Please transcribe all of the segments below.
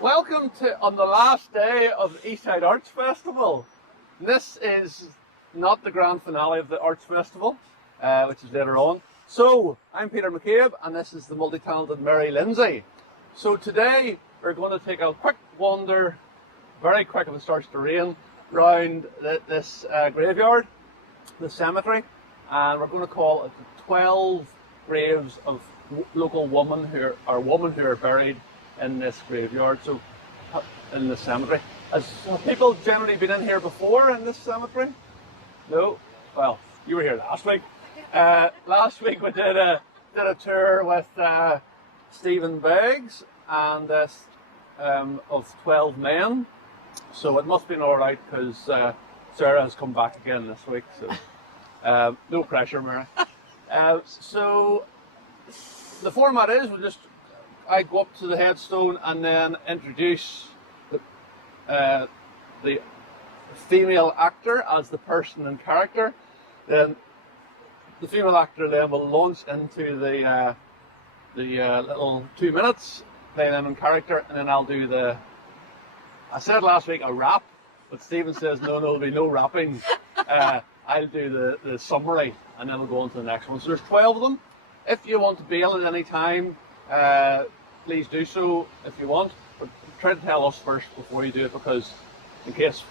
Welcome to on the last day of the Eastside Arts Festival. This is not the grand finale of the Arts Festival, which is later on. So, I'm Peter McCabe and this is the multi-talented Mary Lindsay. So today we're going to take a quick wander, very quick if it starts to rain, round this graveyard, the cemetery, and we're going to call it the 12 graves of local women who are buried in this graveyard, so in this cemetery. Have people generally been in here before in this cemetery? No? Well, you were here last week. Last week we did a tour with Stephen Beggs and of 12 men, so it must have been alright because Sarah has come back again this week, so no pressure, Mary. So the format is I go up to the headstone and then introduce the female actor as the person and character. Then the female actor then will launch into the little 2 minutes, play them in character, and then I'll do I said last week a rap, but Stephen says no, there'll be no rapping. I'll do the summary and then we'll go on to the next one. So there's 12 of them. If you want to bail at any time, please do so if you want, but try to tell us first before you do it, because in case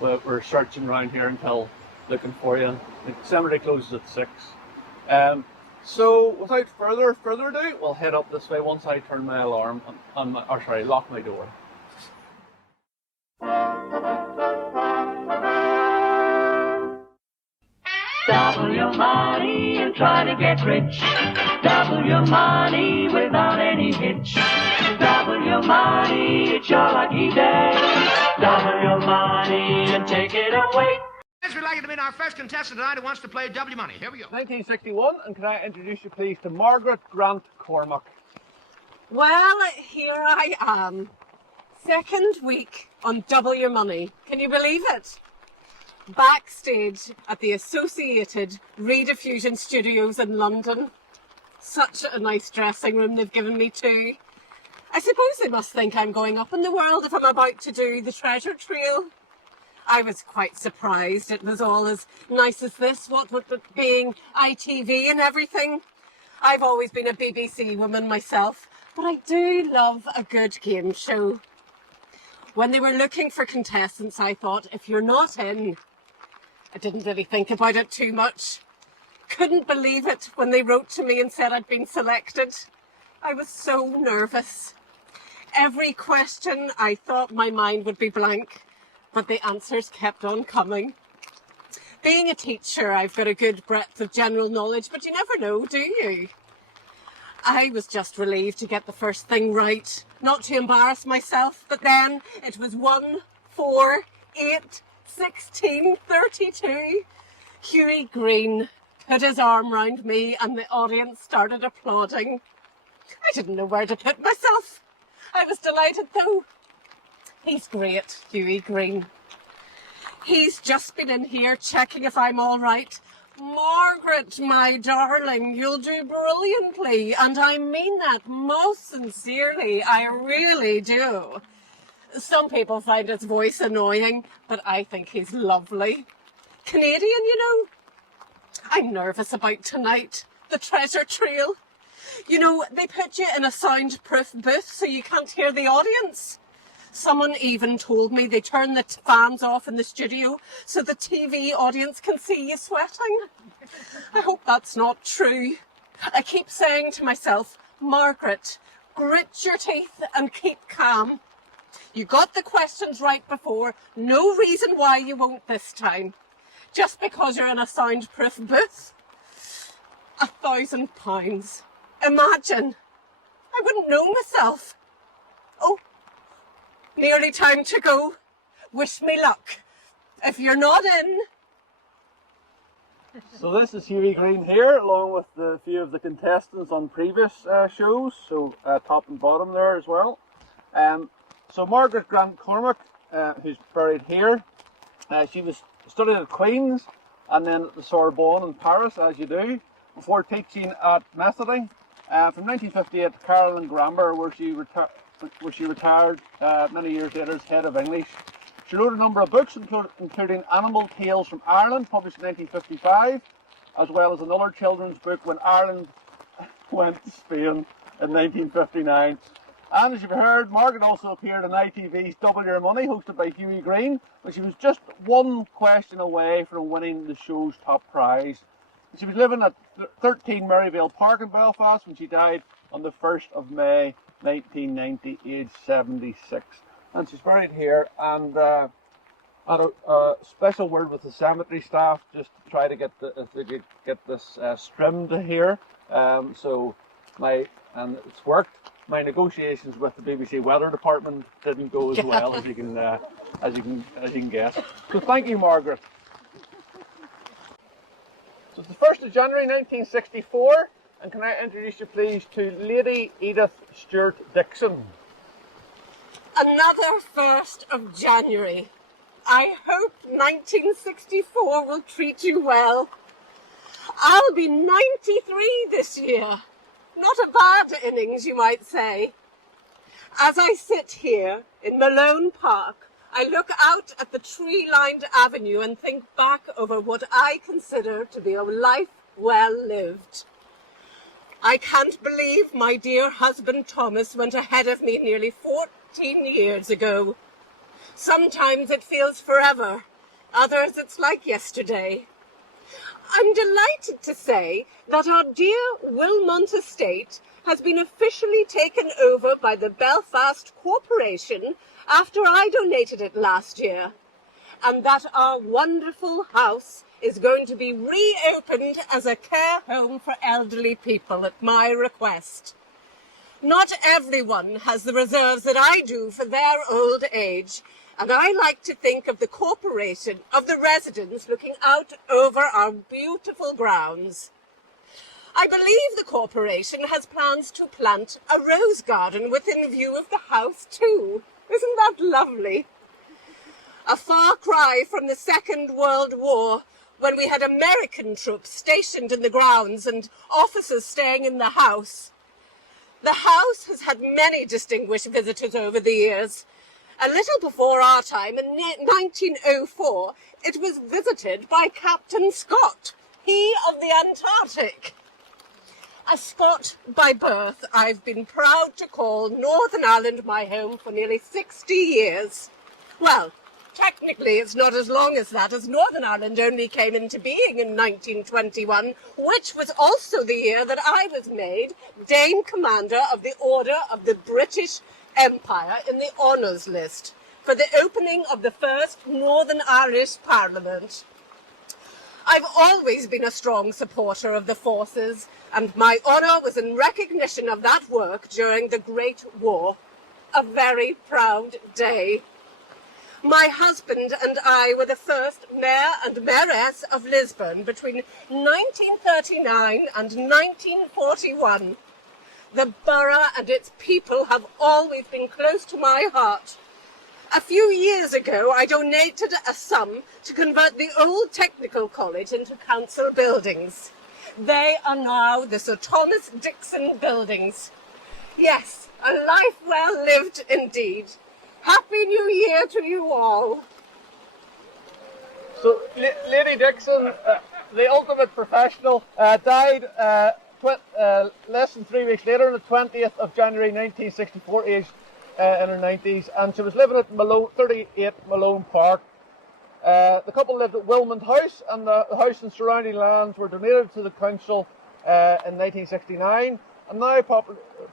we're searching around here until looking for you. The cemetery closes at 6. So without further ado, we'll head up this way once I turn my alarm lock my door. Double your money and try to get rich. Double your money without any hitch. Double your money, it's your lucky day. Double your money and take it away. We'd like you to meet our first contestant tonight who wants to play Double Your Money. Here we go. 1961, and can I introduce you please to Margaret Grant Cormack. Well, here I am. Second week on Double Your Money. Can you believe it? Backstage at the Associated Rediffusion Studios in London. Such a nice dressing room they've given me too. I suppose they must think I'm going up in the world if I'm about to do the treasure trail. I was quite surprised it was all as nice as this, what with it being ITV and everything. I've always been a BBC woman myself, but I do love a good game show. When they were looking for contestants, I thought, if you're not in, I didn't really think about it too much. Couldn't believe it when they wrote to me and said I'd been selected. I was so nervous. Every question I thought my mind would be blank, but the answers kept on coming. Being a teacher, I've got a good breadth of general knowledge, but you never know, do you? I was just relieved to get the first thing right, not to embarrass myself, but then it was 1, 4, 8, 16, 32. Hughie Green put his arm round me and the audience started applauding. I didn't know where to put myself. I was delighted though. He's great, Hughie Green. He's just been in here checking if I'm all right. Margaret, my darling, you'll do brilliantly, and I mean that most sincerely, I really do. Some people find his voice annoying, but I think he's lovely. Canadian, you know. I'm nervous about tonight, the treasure trail. You know, they put you in a soundproof booth so you can't hear the audience. Someone even told me they turn the fans off in the studio so the TV audience can see you sweating. I hope that's not true. I keep saying to myself, Margaret, grit your teeth and keep calm. You got the questions right before, no reason why you won't this time. Just because you're in a soundproof booth. £1,000. Imagine. I wouldn't know myself. Oh, nearly time to go. Wish me luck. If you're not in. So this is Hughie Green here, along with a few of the contestants on previous shows, so top and bottom there as well. So Margaret Grant Cormack, who's buried here, she was studied at Queen's and then at the Sorbonne in Paris, as you do, before teaching at Methody. From 1958 to Carroll and Gramber, where she where she retired many years later as head of English. She wrote a number of books, including Animal Tales from Ireland, published in 1955, as well as another children's book, When Ireland Went to Spain, in 1959. And as you've heard, Margaret also appeared on ITV's Double Your Money, hosted by Hughie Green, but she was just one question away from winning the show's top prize. She was living at 13 Maryvale Park in Belfast when she died on the 1st of May 1990, aged 76. And she's buried here, and I had a special word with the cemetery staff just to try to get this trimmed here. And it's worked. My negotiations with the BBC Weather Department didn't go as well as you can guess. So thank you, Margaret. So it's the 1st of January 1964, and can I introduce you please to Lady Edith Stewart Dixon. Another 1st of January. I hope 1964 will treat you well. I'll be 93 this year. Not a bad innings, you might say. As I sit here in Malone Park, I look out at the tree-lined avenue and think back over what I consider to be a life well lived. I can't believe my dear husband Thomas went ahead of me nearly 14 years ago. Sometimes it feels forever, others it's like yesterday. I'm delighted to say that our dear Wilmont estate has been officially taken over by the Belfast Corporation after I donated it last year, and that our wonderful house is going to be reopened as a care home for elderly people at my request. Not everyone has the reserves that I do for their old age, and I like to think of the corporation, of the residents looking out over our beautiful grounds. I believe the corporation has plans to plant a rose garden within view of the house too. Isn't that lovely? A far cry from the Second World War, when we had American troops stationed in the grounds and officers staying in the house. The house has had many distinguished visitors over the years. A little before our time, in 1904, it was visited by Captain Scott, he of the Antarctic. A Scot by birth, I've been proud to call Northern Ireland my home for nearly 60 years. Well, technically it's not as long as that, as Northern Ireland only came into being in 1921, which was also the year that I was made Dame Commander of the Order of the British Empire in the Honours List for the opening of the first Northern Irish Parliament. I've always been a strong supporter of the forces, and my honour was in recognition of that work during the Great War. A very proud day. My husband and I were the first mayor and mayoress of Lisbon between 1939 and 1941. The borough and its people have always been close to my heart. A few years ago, I donated a sum to convert the old technical college into council buildings. They are now the Sir Thomas Dixon buildings. Yes, a life well lived indeed. Happy New Year to you all. So, Lady Dixon, the ultimate professional, died less than 3 weeks later, on the 20th of January 1964, aged in her 90s, and she was living at 38 Malone Park. The couple lived at Wilmont House, and the house and surrounding lands were donated to the council in 1969, and now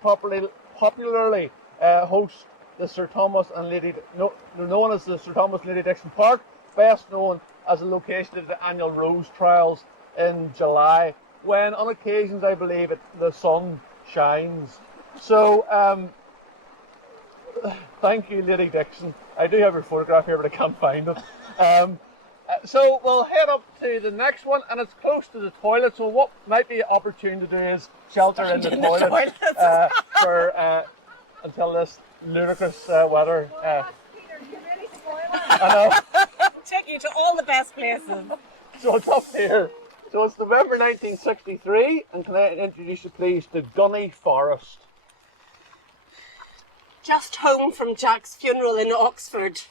popularly host the Sir Thomas and Lady, known as the Sir Thomas and Lady Dixon Park, best known as the location of the annual Rose Trials in July, when on occasions, I believe, the sun shines. So, thank you, Lady Dixon. I do have your photograph here, but I can't find it. So we'll head up to the next one, and it's close to the toilet, so what might be opportune to do is shelter in the toilet for until this ludicrous weather. Peter, you really spoil it. I know. Take you to all the best places. So it's up here. So it's November 1963, and can I introduce you please to Gunny Forest. Just home from Jack's funeral in Oxford.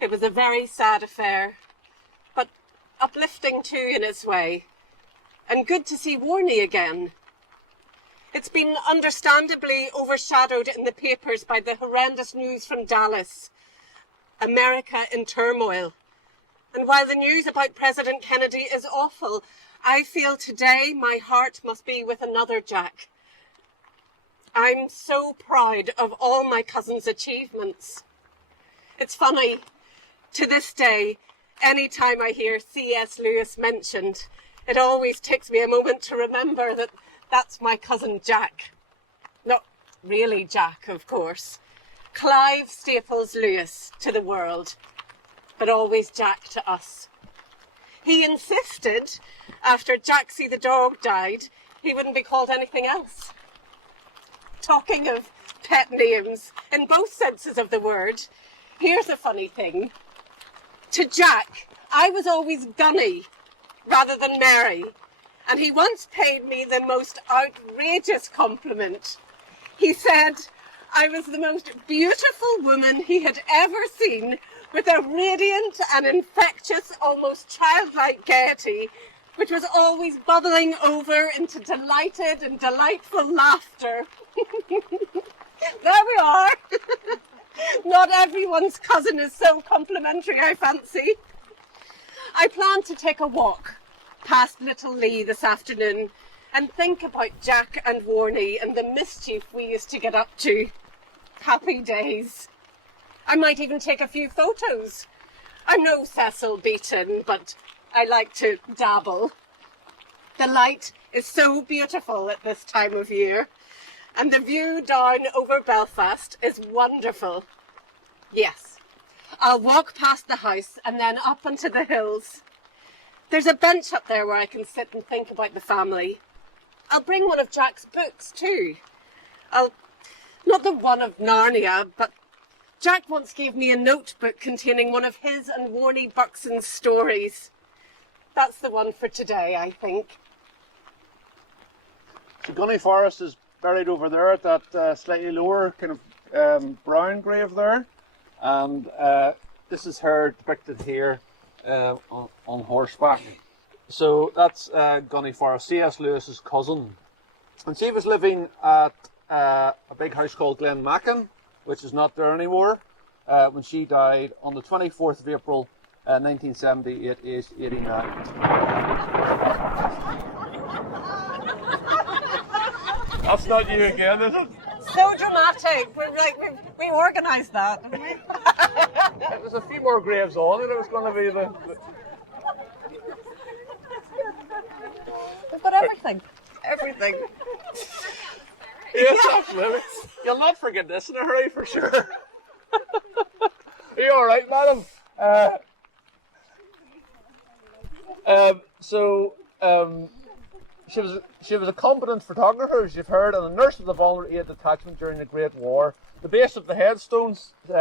It was a very sad affair, but uplifting too in its way, and good to see Warney again. It's been understandably overshadowed in the papers by the horrendous news from Dallas, America in turmoil. And while the news about President Kennedy is awful, I feel today my heart must be with another Jack. I'm so proud of all my cousin's achievements. It's funny, to this day, any time I hear C.S. Lewis mentioned, it always takes me a moment to remember that that's my cousin Jack. Not really Jack, of course. Clive Staples Lewis to the world, but always Jack to us. He insisted, after Jacksy the dog died, he wouldn't be called anything else. Talking of pet names, in both senses of the word, here's a funny thing. To Jack, I was always Gunny rather than Mary, and he once paid me the most outrageous compliment. He said I was the most beautiful woman he had ever seen, with a radiant and infectious, almost childlike gaiety, which was always bubbling over into delighted and delightful laughter. There we are. Not everyone's cousin is so complimentary, I fancy. I plan to take a walk past Little Lee this afternoon and think about Jack and Warney and the mischief we used to get up to. Happy days. I might even take a few photos. I'm no Cecil Beaton, but I like to dabble. The light is so beautiful at this time of year, and the view down over Belfast is wonderful. Yes, I'll walk past the house and then up onto the hills. There's a bench up there where I can sit and think about the family. I'll bring one of Jack's books too. Not the one of Narnia, but Jack once gave me a notebook containing one of his and Warney Buxton's stories. That's the one for today, I think. So Gunny Forest is buried over there at that slightly lower kind of brown grave there, and this is her depicted here on horseback. So that's Gunny Forest, C.S. Lewis's cousin, and she was living at a big house called Glenmackin, which is not there anymore, when she died on the 24th of April 1970 at age 89. That's not you again, is it? So dramatic. We organised that, didn't we? There's a few more graves on it. It was going to be the... We've got everything. Everything. Yes, absolutely. You'll not forget this in a hurry, for sure. Are you all right, madam? She was a competent photographer, as you've heard, and a nurse of the Volunteer Aid Detachment during the Great War. The base of the headstone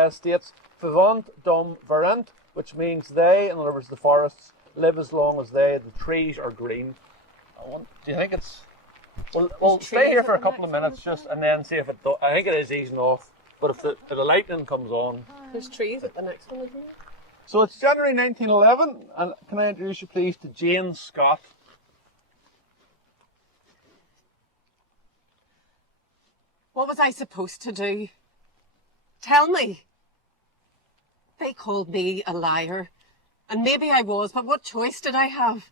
states "Vivant dum verant," which means they, in other words the forests, live as long as they, the trees are green. Do you think it's... We'll stay here for a couple of minutes just and then see if it... I think it is easing off, but if the lightning comes on... There's trees at the next one, isn't there? So it's January 1911, and can I introduce you please to Jane Scott? What was I supposed to do? Tell me. They called me a liar, and maybe I was, but what choice did I have?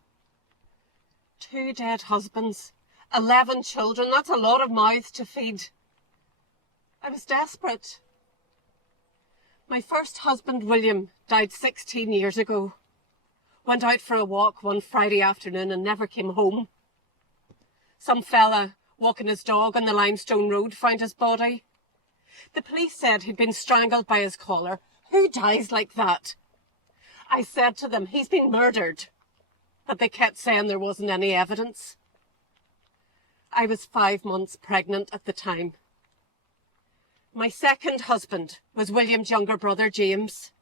2 dead husbands, 11 children, that's a lot of mouths to feed. I was desperate. My first husband, William, died 16 years ago. Went out for a walk one Friday afternoon and never came home. Some fella walking his dog on the limestone road found his body. The police said he'd been strangled by his collar. Who dies like that? I said to them, he's been murdered. But they kept saying there wasn't any evidence. I was 5 months pregnant at the time. My second husband was William's younger brother, James.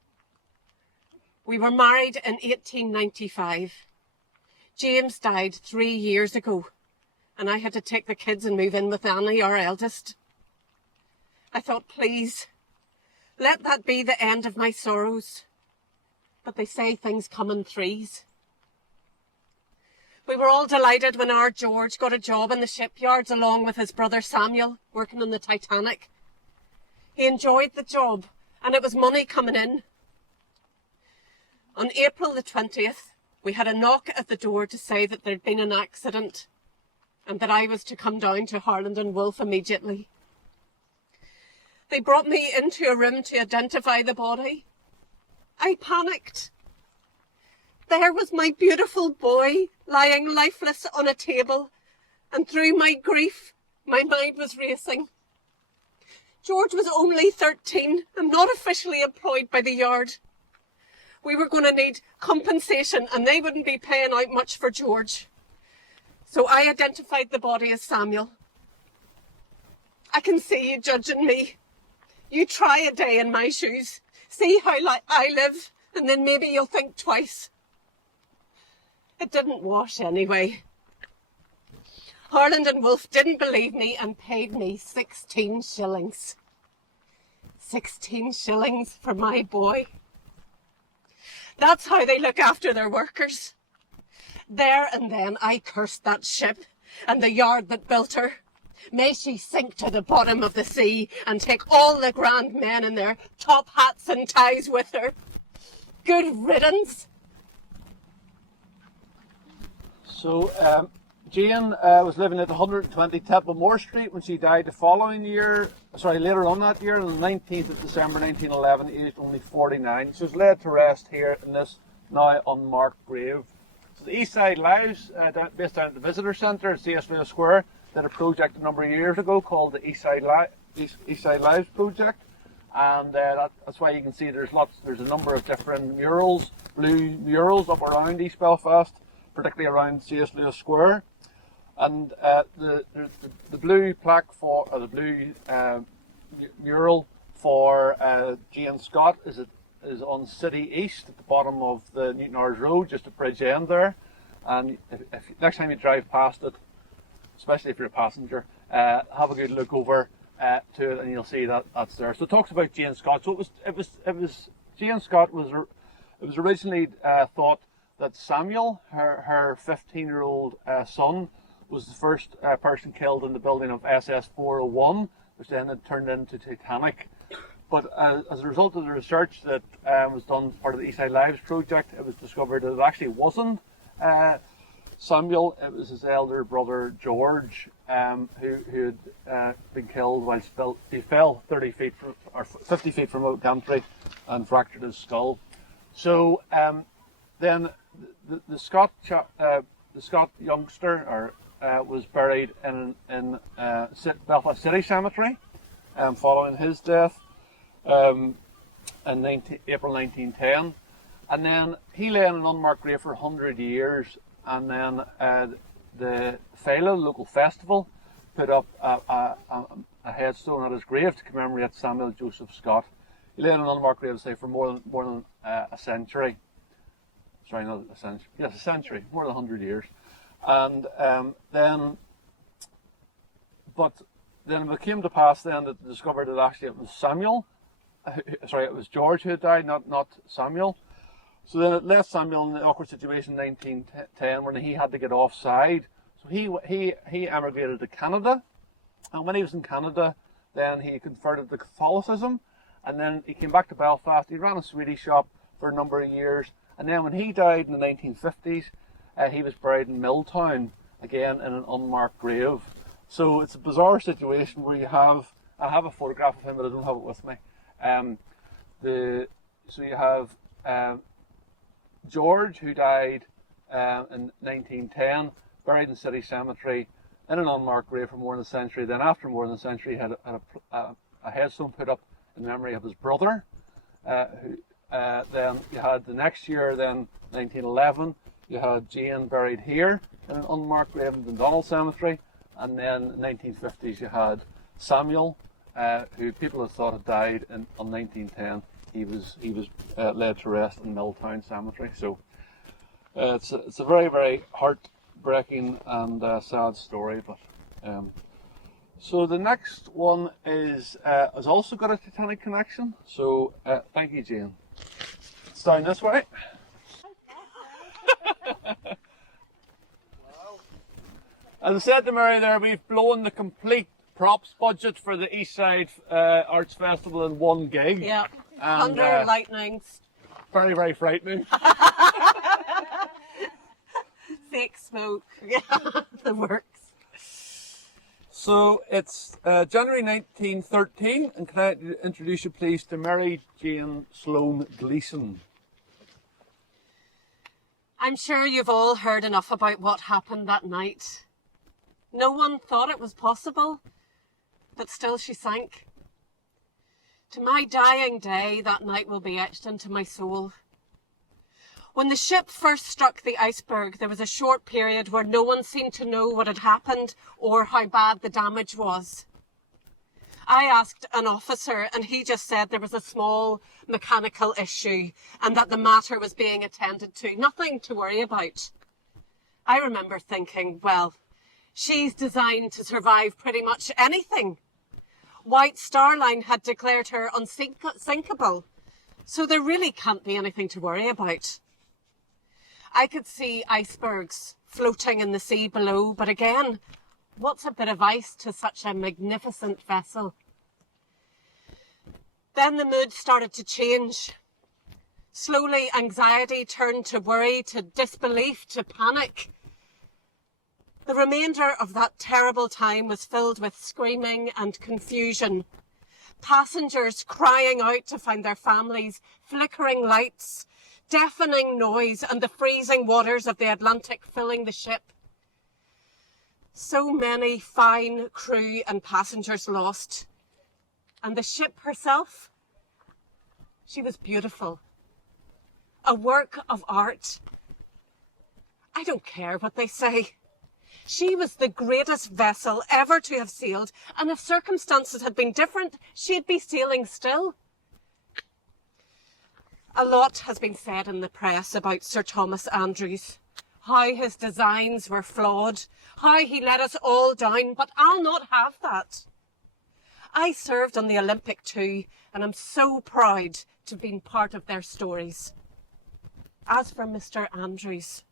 We were married in 1895. James died 3 years ago, and I had to take the kids and move in with Annie, our eldest. I thought, please, let that be the end of my sorrows. But they say things come in threes. We were all delighted when our George got a job in the shipyards along with his brother Samuel, working on the Titanic. He enjoyed the job, and it was money coming in. On April the 20th, we had a knock at the door to say that there'd been an accident and that I was to come down to Harland and Wolff immediately. They brought me into a room to identify the body. I panicked. There was my beautiful boy lying lifeless on a table, and through my grief, my mind was racing. George was only 13 and not officially employed by the yard. We were going to need compensation, and they wouldn't be paying out much for George. So I identified the body as Samuel. I can see you judging me. You try a day in my shoes. See how I live, and then maybe you'll think twice. It didn't wash anyway. Harland and Wolff didn't believe me and paid me 16 shillings. 16 shillings for my boy. That's how they look after their workers. There and then I cursed that ship and the yard that built her. May she sink to the bottom of the sea and take all the grand men in their top hats and ties with her. Good riddance. So, Jane was living at 120 Templemore Street when she died the following year, later on that year, on the 19th of December 1911, aged only 49. She was laid to rest here in this now unmarked grave. So the East Side Lives, based down at the Visitor Centre at C.S. Lewis Square, did a project a number of years ago called the East Side Lives Project. And that's why you can see there's a number of different murals, blue murals up around East Belfast, particularly around C.S. Lewis Square. And the blue plaque for, the blue mural for Jane Scott is on City East at the bottom of the Newton Ars Road, just at Bridge End there. And if next time you drive past it, especially if you're a passenger, have a good look over to it, and you'll see that that's there. So it talks about Jane Scott. So it was Jane Scott was originally thought that Samuel, her 15-year-old son, was the first person killed in the building of SS 401, which then had turned into Titanic. But as a result of the research that was done as part of the East Side Lives project, it was discovered that it actually wasn't Samuel. It was his elder brother George, who had been killed whilst he fell 50 feet from a gantry and fractured his skull. So then the Scott youngster was buried in Belfast City Cemetery following his death in April 1910, and then he lay in an unmarked grave for 100 years, and then the Philo local festival put up a headstone at his grave to commemorate Samuel Joseph Scott. He lay in an unmarked grave, say, for more than a century. Sorry, not a century. Yes, a century, more than 100 years. And then it came to pass then that they discovered that actually it was it was George who had died, not Samuel. So then it left Samuel in an awkward situation in 1910 when he had to get offside. So he emigrated to Canada, and when he was in Canada, then he converted to Catholicism, and then he came back to Belfast. He ran a sweetie shop for a number of years, and then when he died in the 1950s, he was buried in Milltown, again in an unmarked grave. So it's a bizarre situation where I have a photograph of him, but I don't have it with me. So you have George, who died in 1910, buried in City Cemetery in an unmarked grave for more than a century. Then after more than a century, he had a headstone put up in memory of his brother. Then you had the next year, then 1911, you had Jane buried here in an unmarked grave in Dundonald Cemetery, and then in the 1950s you had Samuel, who people had thought had died on 1910. He was laid to rest in Milltown Cemetery. So it's a very, very heartbreaking and sad story, but So the next one has also got a Titanic connection. So thank you, Jane. It's down this way. As I said to Mary there, we've blown the complete props budget for the East Side Arts Festival in one gig. Yeah. And, Thunder, lightnings. Very, very frightening. Fake smoke. Yeah, the works. So it's January 1913, and can I introduce you please to Mary Jane Sloane Gleeson. I'm sure you've all heard enough about what happened that night. No one thought it was possible, but still she sank. To my dying day, that night will be etched into my soul. When the ship first struck the iceberg, there was a short period where no one seemed to know what had happened or how bad the damage was. I asked an officer and he just said there was a small mechanical issue and that the matter was being attended to. Nothing to worry about. I remember thinking, well, she's designed to survive pretty much anything. White Star Line had declared her unsinkable, so there really can't be anything to worry about. I could see icebergs floating in the sea below, but again, what's a bit of ice to such a magnificent vessel? Then the mood started to change. Slowly, anxiety turned to worry, to disbelief, to panic. The remainder of that terrible time was filled with screaming and confusion. Passengers crying out to find their families, flickering lights, deafening noise, and the freezing waters of the Atlantic filling the ship. So many fine crew and passengers lost. And the ship herself, she was beautiful. A work of art. I don't care what they say. She was the greatest vessel ever to have sailed, and if circumstances had been different, she'd be sailing still. A lot has been said in the press about Sir Thomas Andrews, how his designs were flawed, how he let us all down, but I'll not have that. I served on the Olympic too, and I'm so proud to have been part of their stories. As for Mr. Andrews,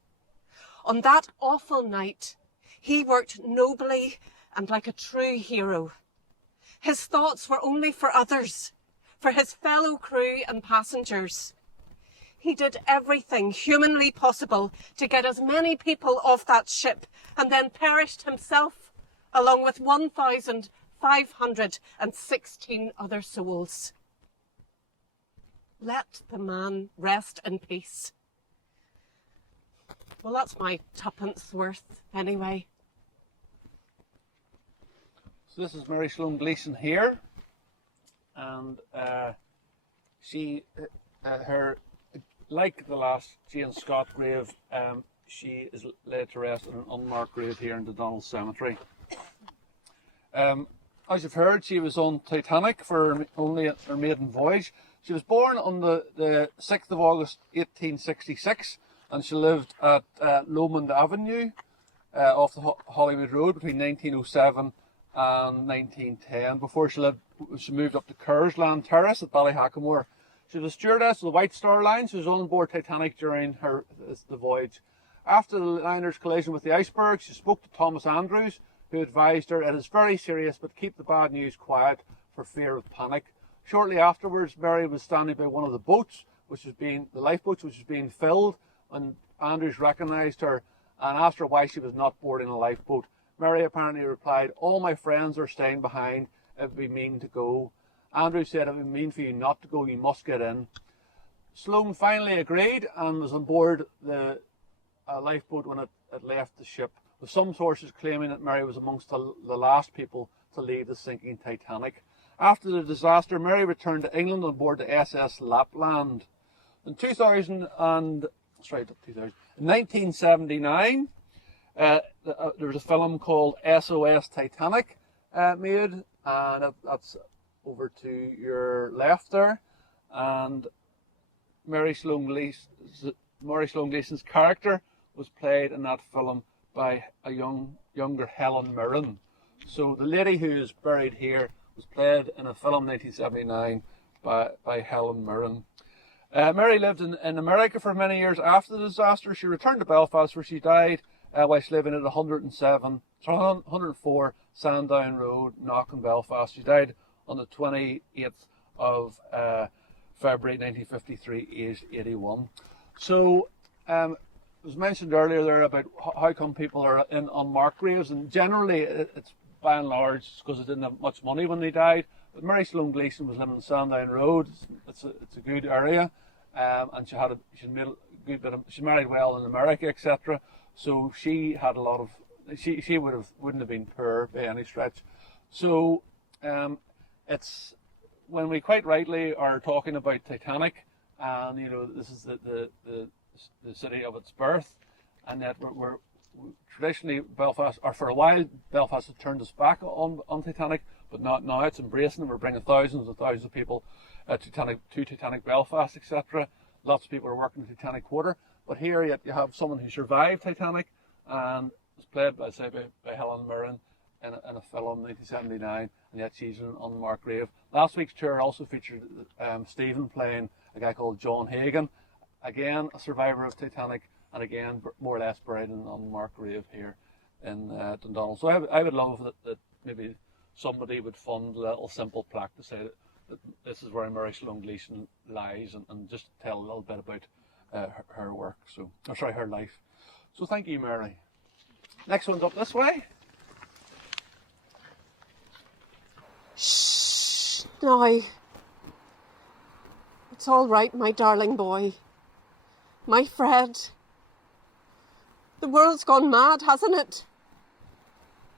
on that awful night, he worked nobly and like a true hero. His thoughts were only for others, for his fellow crew and passengers. He did everything humanly possible to get as many people off that ship and then perished himself along with 1,516 other souls. Let the man rest in peace. Well, that's my tuppence worth anyway. So this is Mary Sloane Gleeson here, and like the last Jane Scott grave, she is laid to rest in an unmarked grave here in Dundonald Cemetery. As you've heard, she was on Titanic for only her maiden voyage. She was born on the 6th of August 1866, and she lived at Lomond Avenue off the Hollywood Road between 1907 and 1910, before she moved up to Kersland Terrace at Ballyhackamore. She was a stewardess of the White Star Line. She was on board Titanic during the voyage. After the liner's collision with the iceberg, she spoke to Thomas Andrews, who advised her, "It is very serious, but keep the bad news quiet for fear of panic." Shortly afterwards, Mary was standing by one of the boats, the lifeboats, which was being filled, and Andrews recognised her and asked her why she was not boarding a lifeboat. Mary apparently replied, "All my friends are staying behind. It would be mean to go." Andrews said, "It would be mean for you not to go. You must get in." Sloane finally agreed and was on board the lifeboat when it left the ship, with some sources claiming that Mary was amongst the last people to leave the sinking Titanic. After the disaster, Mary returned to England on board the SS Lapland. In 1979, there was a film called SOS Titanic made, and that's over to your left there. And Mary Sloane Gleeson's character was played in that film by a younger Helen Mirren. So the lady who is buried here was played in a film 1979 by Helen Mirren. Mary lived in America for many years after the disaster. She returned to Belfast, where she died whilst living at 104 Sandown Road, Knock in Belfast. She died on the 28th of February 1953, aged 81. So, it was mentioned earlier there about how come people are in unmarked graves, and generally it's by and large because they didn't have much money when they died. But Mary Sloan Gleeson was living on Sandown Road. It's a good area, and she made a good bit of, she married well in America, etc. So she had a lot of, she wouldn't have been poor by any stretch. So it's when we quite rightly are talking about Titanic, and this is the city of its birth, and that we're traditionally Belfast, or for a while Belfast had turned its back on Titanic, but not now. It's embracing it. We're bringing thousands and thousands of people to Titanic Belfast, etc. Lots of people are working the Titanic Quarter, but here you have someone who survived Titanic and was played by Helen Mirren in a film 1979, and yet she's in an unmarked grave. Last week's tour also featured Stephen playing a guy called John Hagan, again a survivor of Titanic, and again more or less buried in an unmarked grave here in Dundonald. So I would love that maybe somebody would fund a little simple plaque to say that this is where Mary Sloan Gleeson lies, and just tell a little bit about her work. Her life. So thank you, Mary. Next one's up this way. Shh, now. It's all right, my darling boy. My Fred. The world's gone mad, hasn't it?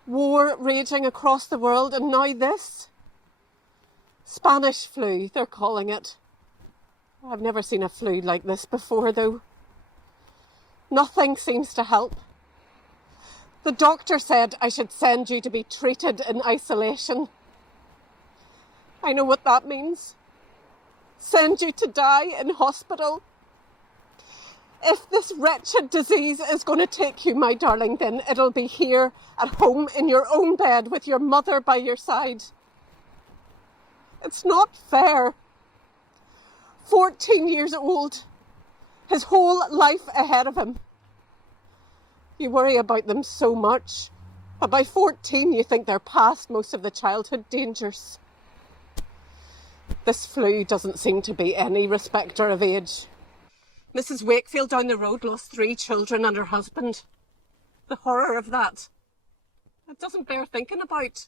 War raging across the world, and now this. Spanish flu, they're calling it. I've never seen a flu like this before, though. Nothing seems to help. The doctor said I should send you to be treated in isolation. I know what that means. Send you to die in hospital. If this wretched disease is going to take you, my darling, then it'll be here at home in your own bed with your mother by your side. It's not fair. 14 years old, his whole life ahead of him. You worry about them so much, but by 14 you think they're past most of the childhood dangers. This flu doesn't seem to be any respecter of age. Mrs. Wakefield down the road lost 3 children and her husband. The horror of that. It doesn't bear thinking about.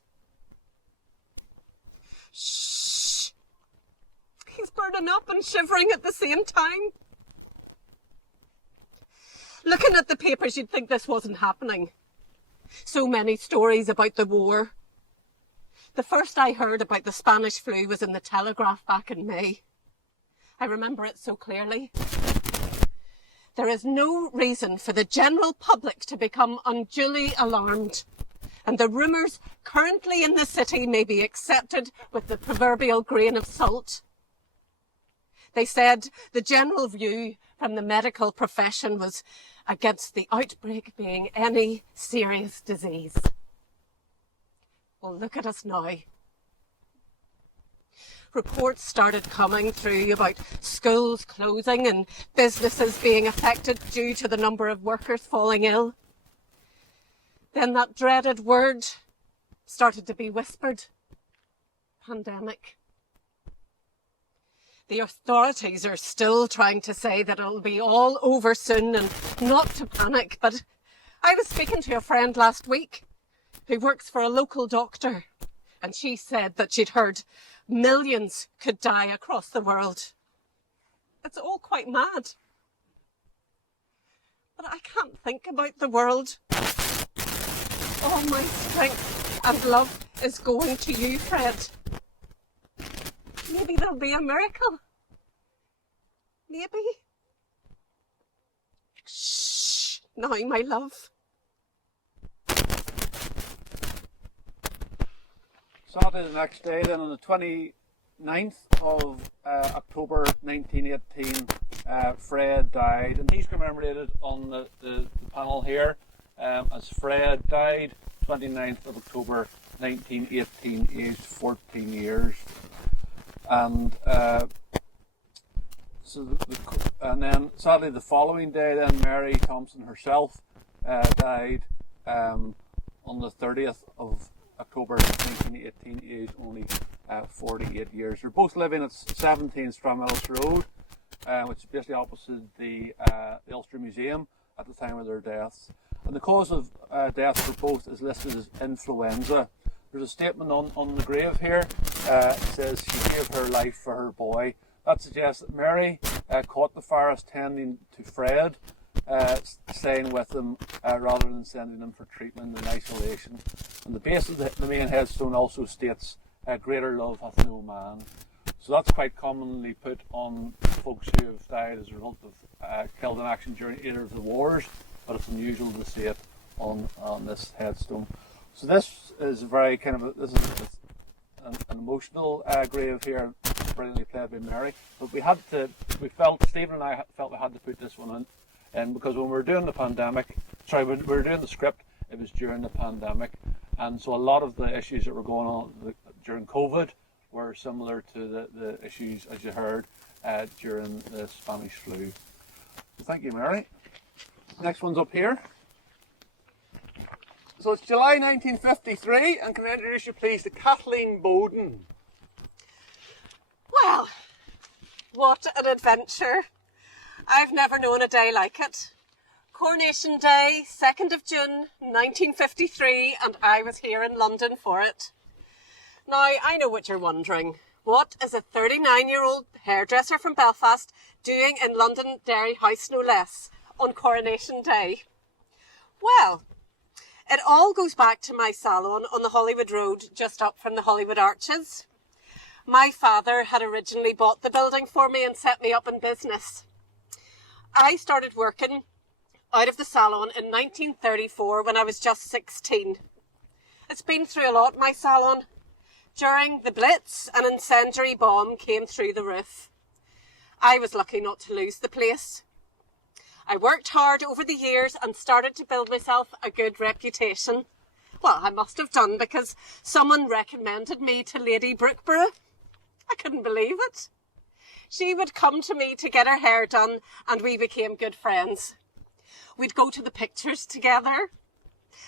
Shh. He's burning up and shivering at the same time. Looking at the papers, you'd think this wasn't happening. So many stories about the war. The first I heard about the Spanish flu was in the Telegraph back in May. I remember it so clearly. There is no reason for the general public to become unduly alarmed, and the rumours currently in the city may be accepted with the proverbial grain of salt. They said the general view from the medical profession was against the outbreak being any serious disease. Well, look at us now. Reports started coming through about schools closing and businesses being affected due to the number of workers falling ill. Then that dreaded word started to be whispered. Pandemic. The authorities are still trying to say that it'll be all over soon and not to panic, but I was speaking to a friend last week who works for a local doctor, and she said that she'd heard millions could die across the world. It's all quite mad. But I can't think about the world. All my strength and love is going to you, Fred. Maybe there'll be a miracle. Maybe. Shh. Now, my love. Saturday the next day, then on the 29th of October 1918, Fred died, and he's commemorated on the panel here as Fred died 29th of October 1918, aged 14 years. And and then sadly the following day, then Mary Thompson herself died on the 30th of October 1918, aged only 48 years. They're both living at 17 Stramillis Road, which is basically opposite the Ulster Museum at the time of their deaths. And the cause of death for both is listed as influenza. There's a statement on the grave here. It says she gave her life for her boy. That suggests that Mary caught the virus tending to Fred, staying with him rather than sending him for treatment in isolation. And the base of the main headstone also states, "Greater love hath no man." So that's quite commonly put on folks who have died as a result of killed in action during either of the wars, but it's unusual to see it on this headstone. So this is very kind of this is an emotional grave here, brilliantly played by Mary. But Stephen and I felt we had to put this one in, and because when we were doing when we were doing the script, it was during the pandemic, and so a lot of the issues that were going on during COVID were similar to the issues, as you heard, during the Spanish flu. So thank you, Mary. Next one's up here. So it's July 1953, and can I introduce you please to Kathleen Bowden. Well, what an adventure. I've never known a day like it. Coronation Day, 2nd of June, 1953, and I was here in London for it. Now, I know what you're wondering. What is a 39-year-old hairdresser from Belfast doing in Londonderry House, no less, on Coronation Day? Well, it all goes back to my salon on the Hollywood Road, just up from the Hollywood Arches. My father had originally bought the building for me and set me up in business. I started working out of the salon in 1934 when I was just 16. It's been through a lot, my salon. During the Blitz, an incendiary bomb came through the roof. I was lucky not to lose the place. I worked hard over the years and started to build myself a good reputation. Well, I must have done, because someone recommended me to Lady Brookborough. I couldn't believe it. She would come to me to get her hair done, and we became good friends. We'd go to the pictures together.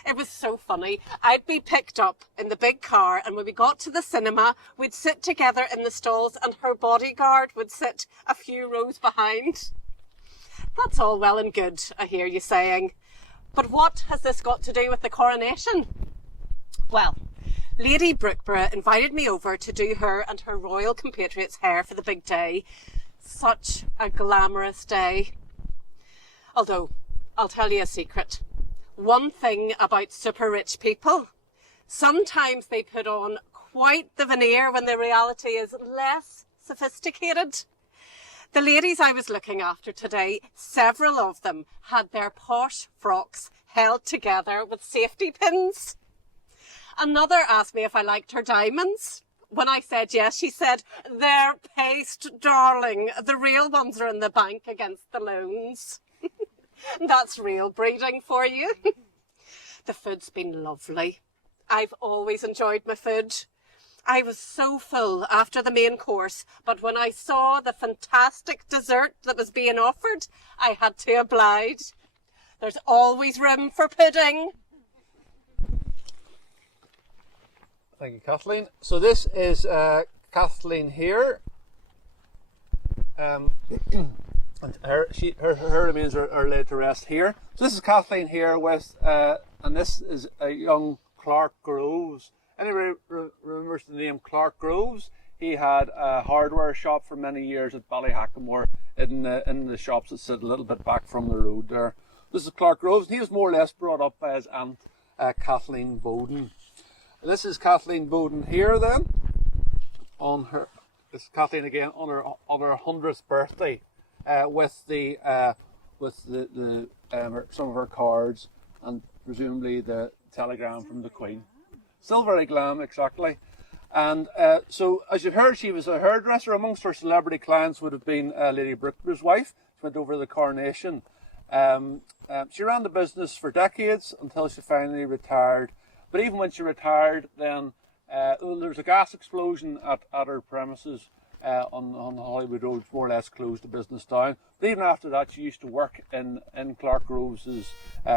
It was so funny. I'd be picked up in the big car, and when we got to the cinema, we'd sit together in the stalls, and her bodyguard would sit a few rows behind. That's all well and good, I hear you saying. But what has this got to do with the coronation? Well, Lady Brookborough invited me over to do her and her royal compatriots' hair for the big day. Such a glamorous day. Although, I'll tell you a secret. One thing about super rich people, sometimes they put on quite the veneer when the reality is less sophisticated. The ladies I was looking after today, several of them had their posh frocks held together with safety pins. Another asked me if I liked her diamonds. When I said yes, she said, "They're paste, darling. The real ones are in the bank against the loans." That's real breeding for you. The food's been lovely. I've always enjoyed my food. I was so full after the main course, but when I saw the fantastic dessert that was being offered, I had to oblige. There's always room for pudding. Thank you, Kathleen. So this is Kathleen here. And her remains are laid to rest here. So this is Kathleen here with, and this is a young Clark Groves. Anybody remembers the name Clark Groves? He had a hardware shop for many years at Ballyhackamore in the shops that sit a little bit back from the road there. This is Clark Groves. He was more or less brought up by his aunt Kathleen Bowden. This is Kathleen Bowden here then. This is Kathleen again on her 100th birthday, with some of her cards and presumably the telegram from the Queen. Still very glam, exactly. And so, as you've heard, she was a hairdresser. Amongst her celebrity clients would have been Lady Brookborough's wife. She went over the coronation. She ran the business for decades until she finally retired But even when she retired, then there was a gas explosion at her premises on the Hollywood Road, more or less closed the business down. But even after that, she used to work in Clark Groves'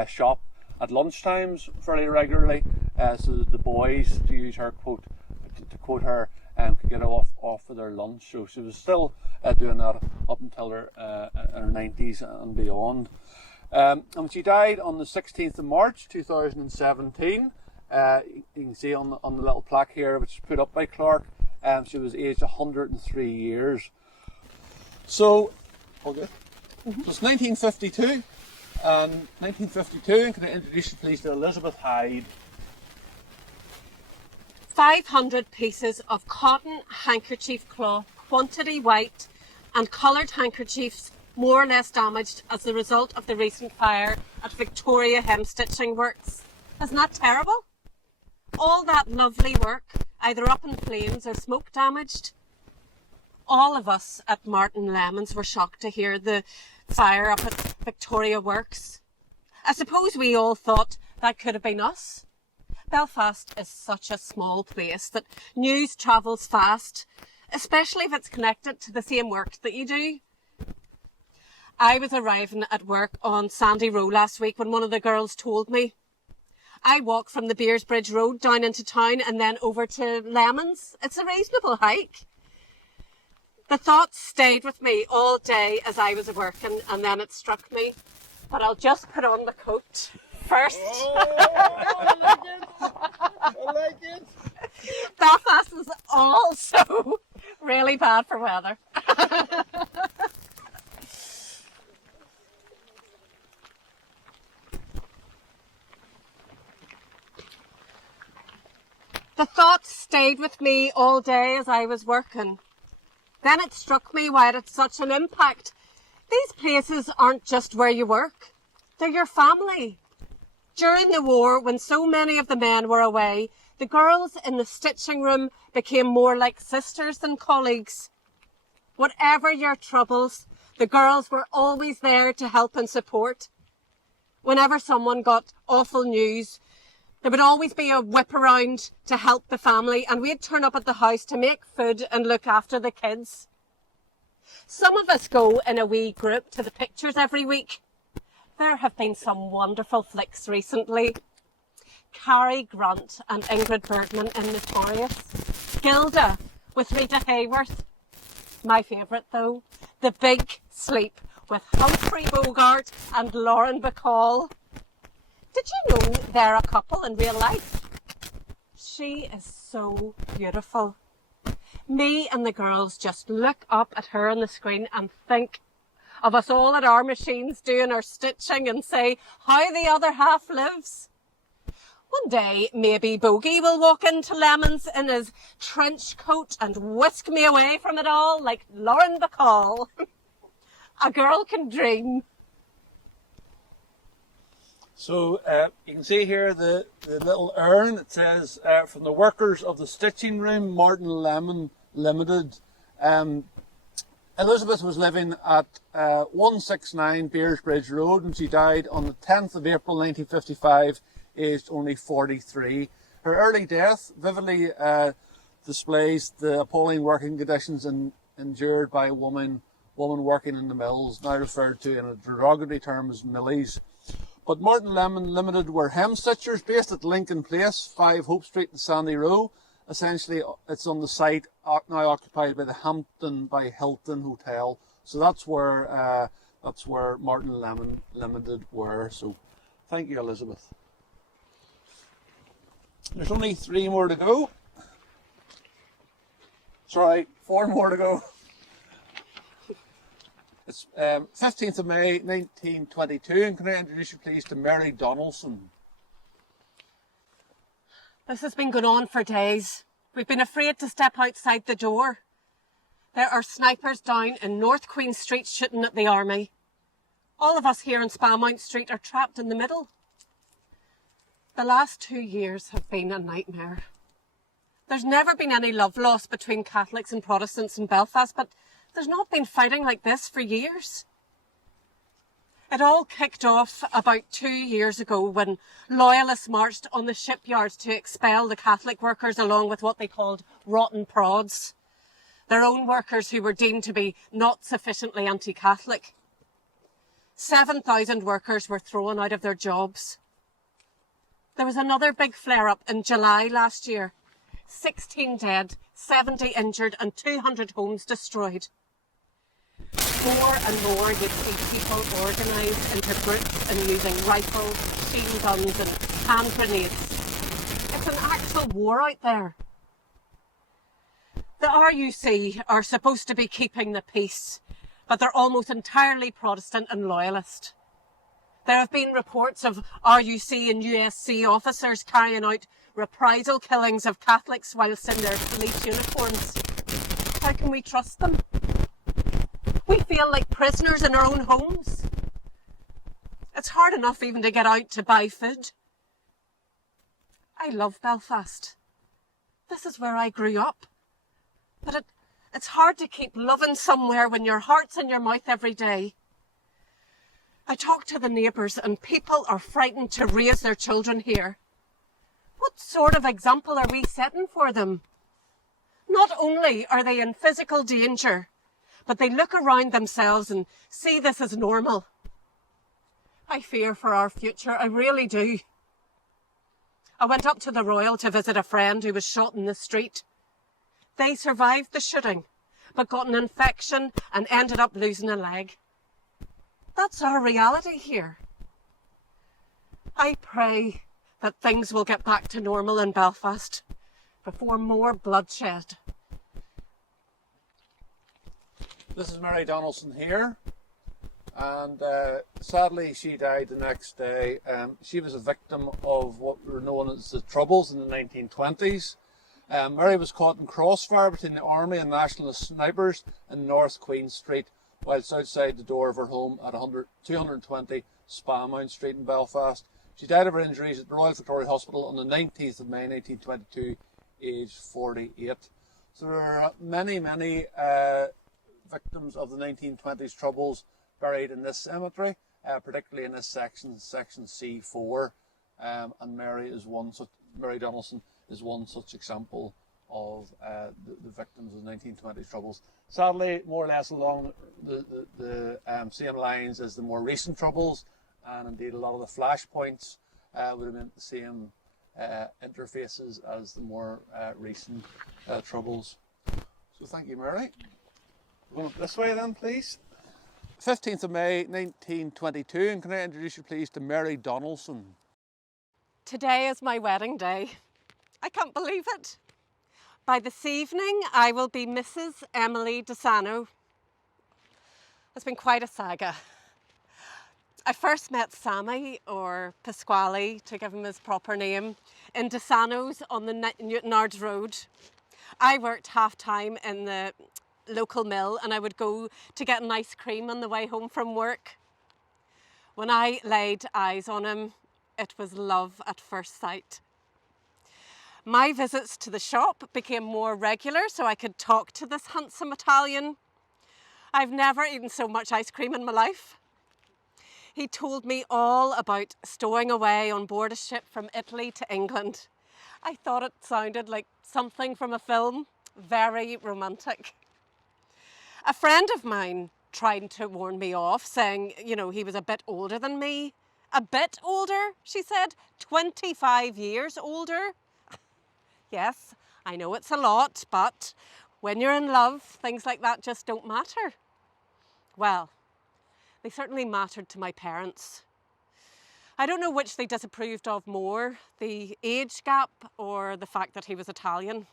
shop at lunchtimes fairly regularly, so that the boys, to use her quote, to quote her, could get off for their lunch. So she was still doing that up until her 90s and beyond. And she died on the 16th of March 2017. You can see on the little plaque here, which is put up by Clark, she was aged 103 years. So, all good. So it's 1952. And 1952, and can I introduce you please to Elizabeth Hyde. 500 pieces of cotton handkerchief cloth, quantity white, and coloured handkerchiefs more or less damaged as the result of the recent fire at Victoria Hemstitching Works. Isn't that terrible? All that lovely work, either up in flames or smoke damaged. All of us at Martin Lemon's were shocked to hear the fire up at Victoria Works. I suppose we all thought that could have been us. Belfast is such a small place that news travels fast, especially if it's connected to the same work that you do. I was arriving at work on Sandy Row last week when one of the girls told me. I walk from the Beersbridge Road down into town and then over to Lemon's. It's a reasonable hike. The thought stayed with me all day as I was working, and then it struck me. But I'll just put on the coat first. Oh, I like it. I like it. Belfast is also really bad for weather. The thought stayed with me all day as I was working. Then it struck me why it had such an impact. These places aren't just where you work. They're your family. During the war, when so many of the men were away, the girls in the stitching room became more like sisters than colleagues. Whatever your troubles, the girls were always there to help and support. Whenever someone got awful news, there would always be a whip around to help the family, and we'd turn up at the house to make food and look after the kids. Some of us go in a wee group to the pictures every week. There have been some wonderful flicks recently. Cary Grant and Ingrid Bergman in Notorious. Gilda with Rita Hayworth. My favourite though, The Big Sleep with Humphrey Bogart and Lauren Bacall. Did you know they're a couple in real life? She is so beautiful. Me and the girls just look up at her on the screen and think of us all at our machines doing our stitching and say how the other half lives. One day, maybe Bogey will walk into Lemon's in his trench coat and whisk me away from it all like Lauren Bacall. A girl can dream. So you can see here the little urn. It says from the workers of the stitching room, Martin Lemon Limited. Elizabeth was living at 169 Beersbridge Road, and she died on the 10th of April 1955, aged only 43. Her early death vividly displays the appalling working conditions endured by a woman working in the mills, now referred to in a derogatory term as millies. But Martin Lemon Limited were hemstitchers based at Lincoln Place, 5 Hope Street in Sandy Row. Essentially, it's on the site now occupied by the Hampton by Hilton Hotel. So that's where Martin Lemon Limited were. So thank you, Elizabeth. There's only 3 more to go. Sorry, 4 more to go. It's 15th of May 1922, and can I introduce you please to Mary Donaldson. This has been going on for days. We've been afraid to step outside the door. There are snipers down in North Queen Street shooting at the army. All of us here in Spalmount Street are trapped in the middle. The last 2 years have been a nightmare. There's never been any love lost between Catholics and Protestants in Belfast, but there's not been fighting like this for years. It all kicked off about 2 years ago when loyalists marched on the shipyards to expel the Catholic workers along with what they called rotten prods, their own workers who were deemed to be not sufficiently anti-Catholic. 7,000 workers were thrown out of their jobs. There was another big flare-up in July last year. 16 dead, 70 injured and 200 homes destroyed. More and more you'd see people organised into groups and using rifles, machine guns and hand grenades. It's an actual war out there. The RUC are supposed to be keeping the peace, but they're almost entirely Protestant and loyalist. There have been reports of RUC and USC officers carrying out reprisal killings of Catholics whilst in their police uniforms. How can we trust them? We feel like prisoners in our own homes. It's hard enough even to get out to buy food. I love Belfast. This is where I grew up. But it's hard to keep loving somewhere when your heart's in your mouth every day. I talk to the neighbours and people are frightened to raise their children here. What sort of example are we setting for them? Not only are they in physical danger, but they look around themselves and see this as normal. I fear for our future, I really do. I went up to the Royal to visit a friend who was shot in the street. They survived the shooting, but got an infection and ended up losing a leg. That's our reality here. I pray that things will get back to normal in Belfast before more bloodshed. This is Mary Donaldson here, and sadly she died the next day. She was a victim of what were known as the Troubles in the 1920s. Mary was caught in crossfire between the Army and Nationalist snipers in North Queen Street, whilst outside the door of her home at 220 Spamount Street in Belfast. She died of her injuries at the Royal Victoria Hospital on the 19th of May 1922, aged 48. So there are many victims of the 1920s Troubles buried in this cemetery, particularly in this section C4, and Mary Donaldson is one such example of the victims of the 1920s Troubles. Sadly, more or less along the same lines as the more recent Troubles, and indeed a lot of the flashpoints would have been the same interfaces as the more recent Troubles. So thank you, Mary. Going up this way then, please. 15th of May 1922, and can I introduce you please to Mary Donaldson. Today is my wedding day. I can't believe it. By this evening, I will be Mrs. Emily DeSano. It's been quite a saga. I first met Sammy, or Pasquale, to give him his proper name, in DeSano's on the Newtonards Road. I worked half-time in the local mill and I would go to get an ice cream on the way home from work. When I laid eyes on him, it was love at first sight. My visits to the shop became more regular so I could talk to this handsome Italian. I've never eaten so much ice cream in my life. He told me all about stowing away on board a ship from Italy to England. I thought it sounded like something from a film, very romantic. A friend of mine tried to warn me off, saying, he was a bit older than me. A bit older, she said, 25 years older. Yes, I know it's a lot, but when you're in love, things like that just don't matter. Well, they certainly mattered to my parents. I don't know which they disapproved of more, the age gap or the fact that he was Italian.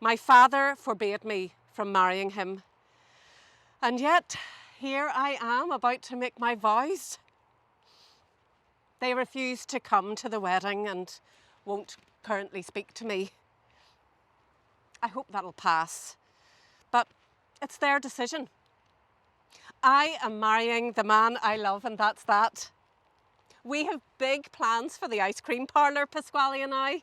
My father forbade me from marrying him. And yet, here I am about to make my vows. They refused to come to the wedding and won't currently speak to me. I hope that'll pass, but it's their decision. I am marrying the man I love, and that's that. We have big plans for the ice cream parlour, Pasquale and I.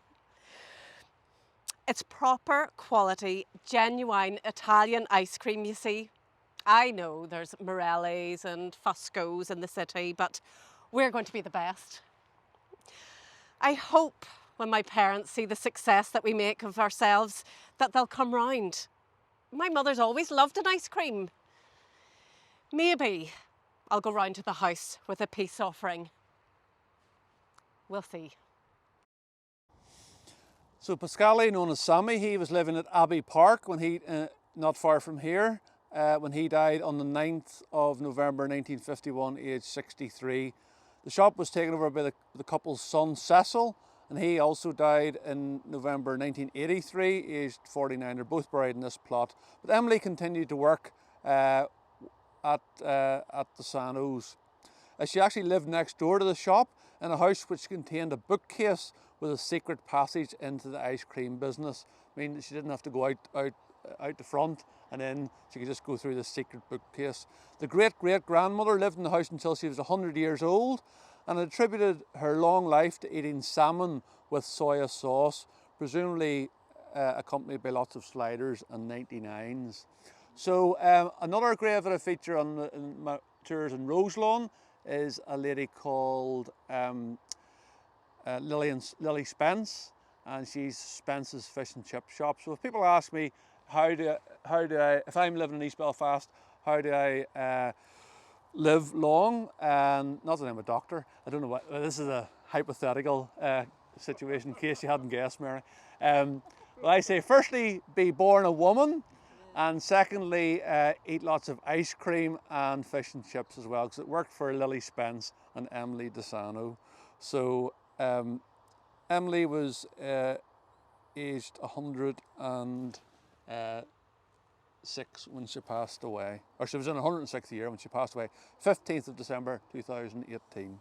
It's proper quality, genuine Italian ice cream, you see. I know there's Morellis and Fusco's in the city, but we're going to be the best. I hope when my parents see the success that we make of ourselves that they'll come round. My mother's always loved an ice cream. Maybe I'll go round to the house with a peace offering. We'll see. So Pascali, known as Sammy, he was living at Abbey Park when he, not far from here, when he died on the 9th of November 1951, aged 63. The shop was taken over by the couple's son Cecil, and he also died in November 1983, aged 49. They're both buried in this plot. But Emily continued to work at the Sanos. She actually lived next door to the shop in a house which contained a bookcase with a secret passage into the ice cream business. I mean, she didn't have to go out the front, and then she could just go through the secret bookcase. The great-great-grandmother lived in the house until she was 100 years old and attributed her long life to eating salmon with soya sauce, presumably accompanied by lots of sliders and 99s. So another grave that I feature in my tours in Roselawn is a lady called Lily Spence, and she's Spence's fish and chip shop. So if people ask me if I'm living in East Belfast, how do I live long? And not that I'm a doctor. I don't know what this is, a hypothetical situation in case you hadn't guessed, Mary. Well, I say firstly, be born a woman, and secondly, eat lots of ice cream and fish and chips as well, because it worked for Lily Spence and Emily DeSano. So Emily was aged 106 when she passed away, or she was in her 106th year when she passed away, 15th of December 2018.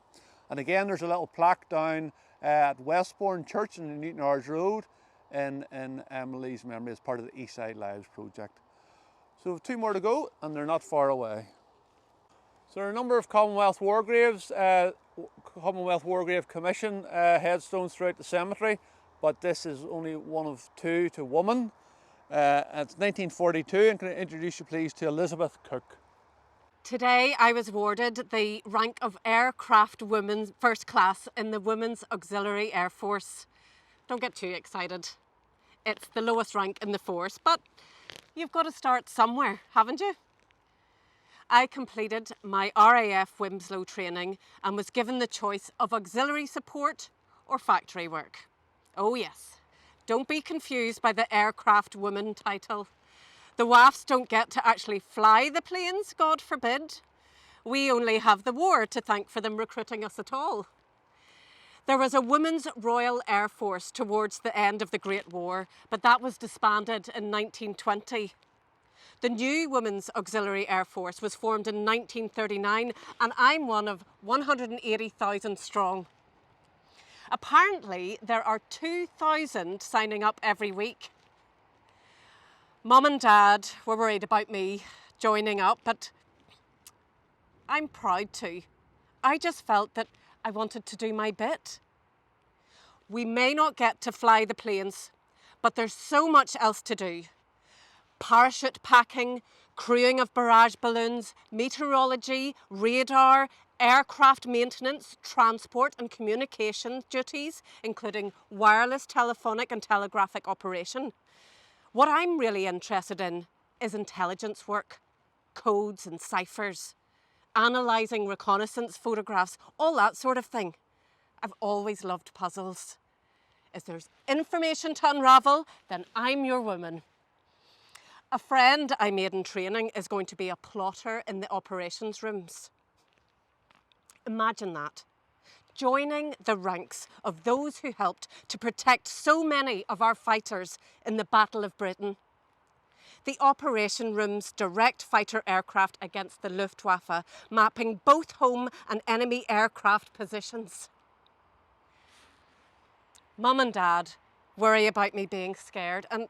And again, there's a little plaque down at Westbourne Church in the Newton Ards Road in Emily's memory as part of the East Side Lives project. So we have 2 more to go, and they're not far away. So there are a number of Commonwealth War Graves, Commonwealth War Grave Commission headstones throughout the cemetery, but this is only one of 2 to woman. It's 1942, and can I introduce you please to Elizabeth Cook. Today I was awarded the rank of Aircraft Women First Class in the Women's Auxiliary Air Force. Don't get too excited. It's the lowest rank in the force, but you've got to start somewhere, haven't you? I completed my RAF Wimslow training and was given the choice of auxiliary support or factory work. Oh yes, don't be confused by the Aircraft Woman title. The WAFs don't get to actually fly the planes, God forbid. We only have the war to thank for them recruiting us at all. There was a Women's Royal Air Force towards the end of the Great War, but that was disbanded in 1920. The new Women's Auxiliary Air Force was formed in 1939, and I'm one of 180,000 strong. Apparently, there are 2,000 signing up every week. Mum and Dad were worried about me joining up, but I'm proud to. I just felt that I wanted to do my bit. We may not get to fly the planes, but there's so much else to do. Parachute packing, crewing of barrage balloons, meteorology, radar, aircraft maintenance, transport and communication duties, including wireless, telephonic and telegraphic operation. What I'm really interested in is intelligence work, codes and ciphers, analysing reconnaissance photographs, all that sort of thing. I've always loved puzzles. If there's information to unravel, then I'm your woman. A friend I made in training is going to be a plotter in the operations rooms. Imagine that, joining the ranks of those who helped to protect so many of our fighters in the Battle of Britain. The operation rooms direct fighter aircraft against the Luftwaffe, mapping both home and enemy aircraft positions. Mum and Dad worry about me being scared, and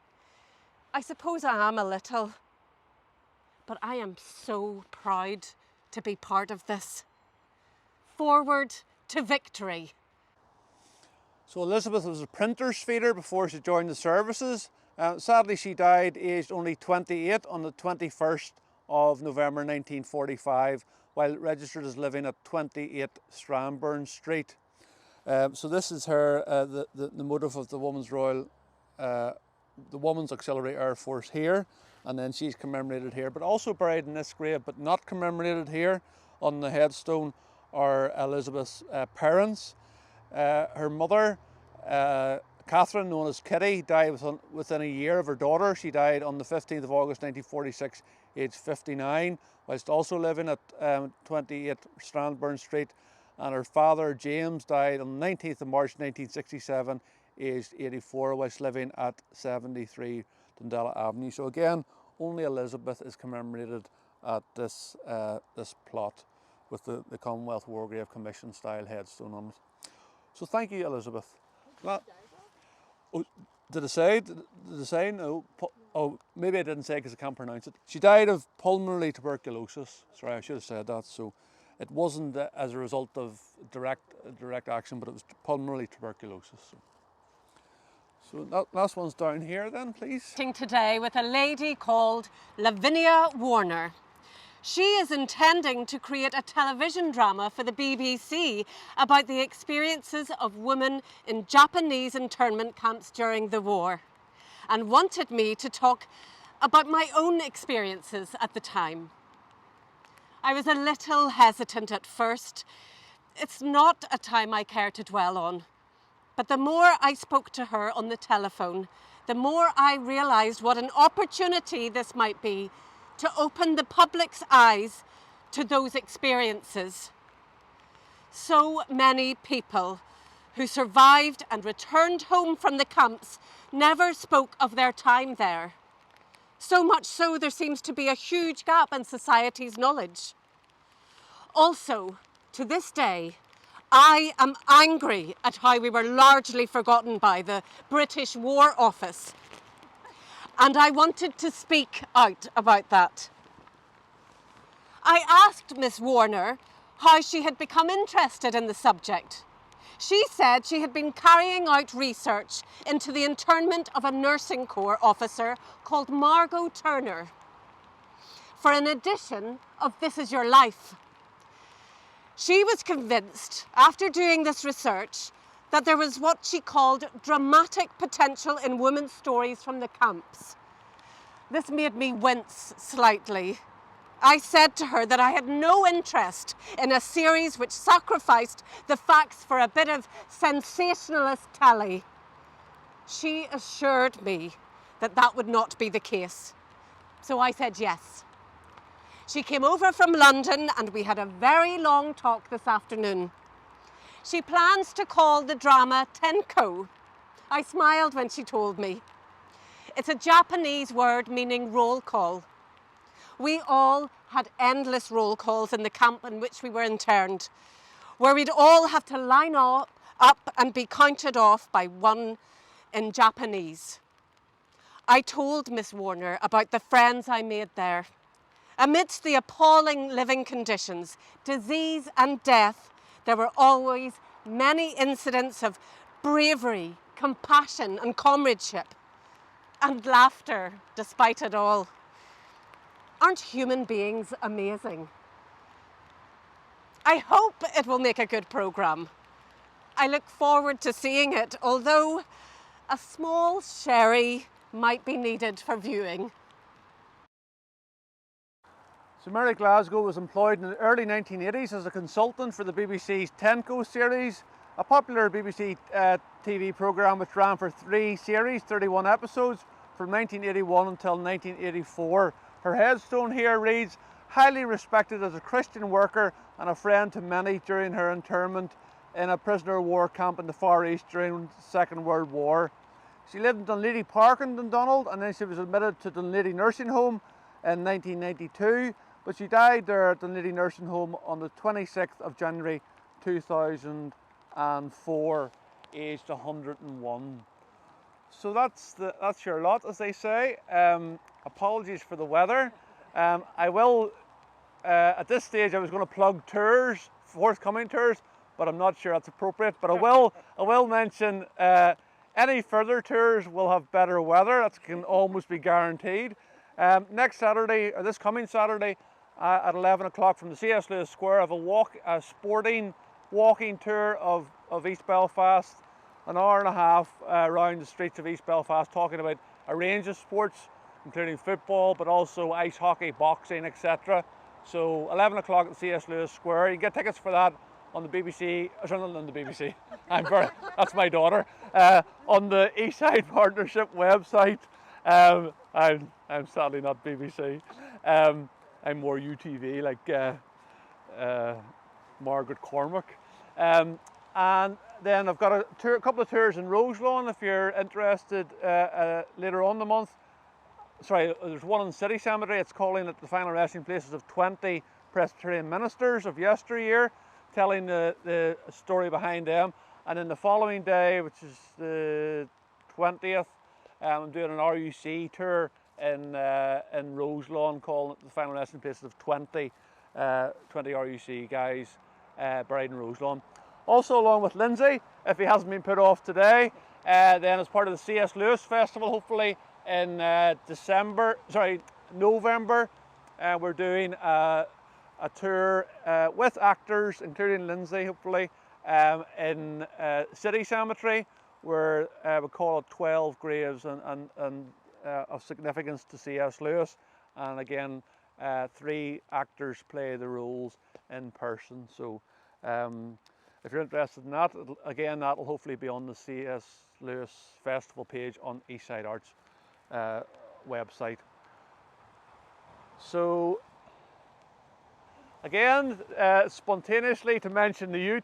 I suppose I am a little, but I am so proud to be part of this. Forward to victory. So Elizabeth was a printer's feeder before she joined the services. Sadly, she died aged only 28 on the 21st of November 1945, while registered as living at 28 Strandburn Street. So this is her, the motive of the Women's Auxiliary Air Force here, and then she's commemorated here, but also buried in this grave, but not commemorated here on the headstone, are Elizabeth's parents. Her mother, Catherine, known as Kitty, died within a year of her daughter. She died on the 15th of August 1946, aged 59, whilst also living at 28 Strandburn Street. And her father, James, died on the 19th of March 1967, aged 84, whilst living at 73 Dundonald Avenue. So again, only Elizabeth is commemorated at this plot with the Commonwealth War Grave Commission style headstone on it. So thank you, Elizabeth. Well, oh, did I say? Did I say? No. Oh, maybe I didn't say because I can't pronounce it. She died of pulmonary tuberculosis. Sorry, I should have said that. So it wasn't as a result of direct action, but it was pulmonary tuberculosis. So that last one's down here then, please. Today with a lady called Lavinia Warner. She is intending to create a television drama for the BBC about the experiences of women in Japanese internment camps during the war, and wanted me to talk about my own experiences at the time. I was a little hesitant at first. It's not a time I care to dwell on, but the more I spoke to her on the telephone, the more I realised what an opportunity this might be to open the public's eyes to those experiences. So many people who survived and returned home from the camps never spoke of their time there. So much so there seems to be a huge gap in society's knowledge. Also, to this day, I am angry at how we were largely forgotten by the British War Office. And I wanted to speak out about that. I asked Miss Warner how she had become interested in the subject. She said she had been carrying out research into the internment of a nursing corps officer called Margot Turner for an edition of This Is Your Life. She was convinced, after doing this research, that there was what she called dramatic potential in women's stories from the camps. This made me wince slightly. I said to her that I had no interest in a series which sacrificed the facts for a bit of sensationalist telly. She assured me that that would not be the case. So I said yes. She came over from London and we had a very long talk this afternoon. She plans to call the drama Tenko. I smiled when she told me. It's a Japanese word meaning roll call. We all had endless roll calls in the camp in which we were interned, where we'd all have to line up and be counted off by one in Japanese. I told Miss Warner about the friends I made there. Amidst the appalling living conditions, disease and death, there were always many incidents of bravery, compassion and comradeship, and laughter despite it all. Aren't human beings amazing? I hope it will make a good programme. I look forward to seeing it, although a small sherry might be needed for viewing. So Mary Glasgow was employed in the early 1980s as a consultant for the BBC's Tenko series, a popular BBC TV programme which ran for 3 series, 31 episodes, from 1981 until 1984. Her headstone here reads, highly respected as a Christian worker and a friend to many during her internment in a prisoner of war camp in the Far East during the Second World War. She lived in Dunleary Park in Dundonald, and then she was admitted to Dunleary Nursing Home in 1992, but she died there at Dunleary Nursing Home on the 26th of January 2004, aged 101. So that's your lot, as they say. Apologies for the weather. I will, at this stage, I was going to plug tours, forthcoming tours, but I'm not sure that's appropriate. But I will mention any further tours will have better weather. That can almost be guaranteed. Next Saturday, or this coming Saturday, at 11 o'clock from the C.S. Lewis Square, I have a sporting walking tour of East Belfast, an hour and a half around the streets of East Belfast, talking about a range of sports, including football, but also ice hockey, boxing, etc. So 11 o'clock at the C.S. Lewis Square. You can get tickets for that on the BBC, sorry, not on the BBC, that's my daughter, on the Eastside Partnership website. I'm sadly not BBC. I'm more UTV, like Margaret Cormack. And then I've got a couple of tours in Roselawn if you're interested later on in the month. Sorry, there's one in City Cemetery. It's calling it the final resting places of 20 Presbyterian ministers of yesteryear, telling the story behind them. And then the following day, which is the 20th, I'm doing an RUC tour in Roselawn, calling it the final resting places of 20 RUC guys buried in Roselawn. Also, along with Lindsay, if he hasn't been put off today, then as part of the C.S. Lewis Festival, hopefully in November, we're doing a tour with actors, including Lindsay, hopefully, in City Cemetery, where we call it 12 graves and of significance to C.S. Lewis. And again, 3 actors play the roles in person. So if you're interested in that, that'll hopefully be on the C.S. Lewis Festival page on Eastside Arts website. So again, spontaneously to mention the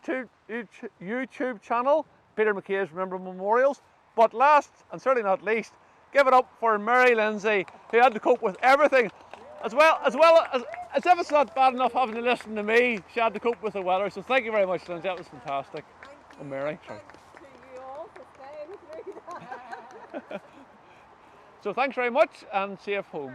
YouTube channel, Peter McCabe's Remember Memorials. But last and certainly not least, give it up for Mary Lindsay, who had to cope with everything. As if it's not bad enough having to listen to me, she had to cope with the weather. So thank you very much, Lindsay. That was fantastic. And Mary, sorry. To you all for staying through that. So thanks very much, and safe home.